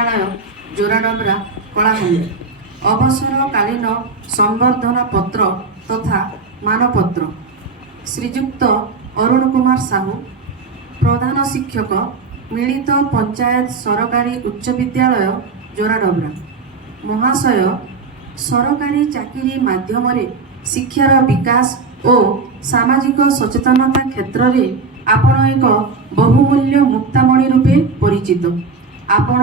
विद्यालय जोराडबरा कलाहांडी अवसरकालीन संवर्धना पत्र तथा मानपत्र श्रीजुक्त अरुण कुमार साहू प्रधान शिक्षक मिलित पंचायत सरकारी उच्च विद्यालय जोराडबरा महाशय सरकारी चाकरी माध्यम शिक्षार विकास और सामाजिक सचेतनता क्षेत्र में आपण एक बहुमूल्य मुक्तामणि रूपे परिचित। आपण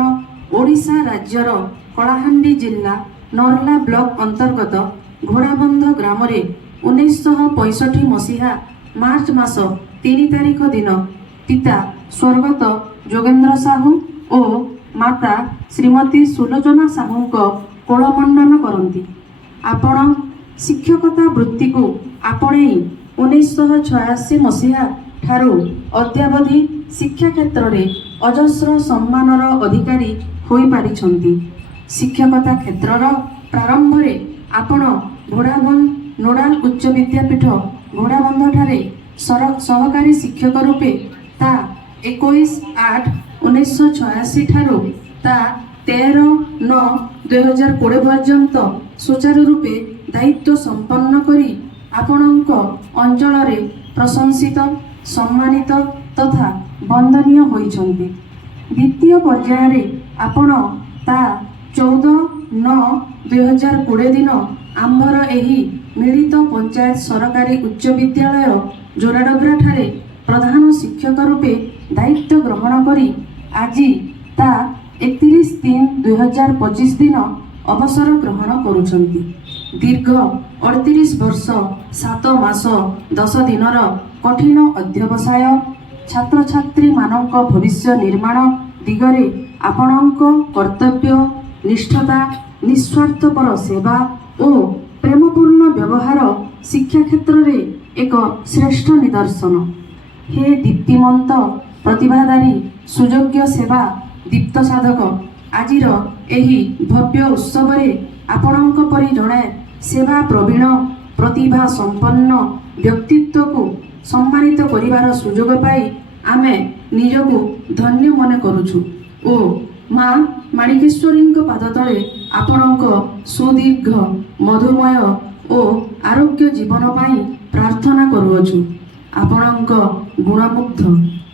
ओडिशा राज्यर कलाहांडी जिला नरला ब्लॉक अंतर्गत घोड़ाबंध ग्राम 1965 मसीहा मार्च मास 3 तारिख दिन पिता स्वर्गत जोगेंद्र साहू और माता श्रीमती सुलोचना साहू कोलमंडन करती। आपण शिक्षकता वृत्ति को आपणे 1986 मसीहा ठारू अद्यावधि शिक्षा क्षेत्र में अजस्र सम्मानर अधिकारी होई पारिछंती। शिक्षकता क्षेत्रर प्रारंभ में आपण घोड़ाबंध नोडाल उच्च विद्यापीठ घोड़ाबंध ठारे सहकारी शिक्षक रूपे ता 21/8/1986 ठारू ता 13/9/2020 पर्यंत सुचारू रूपे दायित्व संपन्न करी आपणक अंचल प्रशंसित सम्मानित तथा वंदनीय होइछंती। द्वितीय पर्याय आपण ता 14/9/2020 दिन आंबर एही मिलित पंचायत सरकारी उच्च विद्यालय जोराडबरा ठारे प्रधान शिक्षक रूपे दायित्व ग्रहण करी आज ता 31/3/2025 दिन अवसर ग्रहण करुछंती। दीर्घ 38 वर्ष 7 मास 10 दिनर कठिन अध्यवसाय छात्र छात्री मानक भविष्य निर्माण दिगरे आपणक कर्तव्य निष्ठता निस्वार्थपर सेवा और प्रेमपूर्ण व्यवहार शिक्षा क्षेत्र में एक श्रेष्ठ निदर्शन। हे दीप्तिमंत प्रतिभाधारी सुयोग्य सेवा दीप्त साधक आजिर एही भव्य उत्सव आपणक परि जड़े सेवा प्रवीण प्रतिभा संपन्न व्यक्तित्व को सम्मानित करिवार सुजोग पाई आमे निजको धन्य मन करुछु ओ माँ माणिकेश्वरी पाद तले आपणक सुदीर्घ मधुमय ओ आरोग्य जीवन पाई प्रार्थना करुअछु। आपणक गुणमुग्ध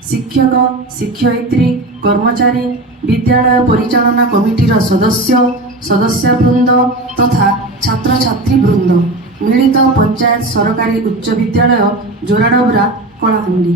शिक्षक शिक्षयित्री कर्मचारी विद्यालय परिचालना कमिटीर सदस्यवृंद तथा छात्र छात्री वृंद मिलित पंचायत सरकारी उच्च विद्यालय जोराडबरा कलाहांडी।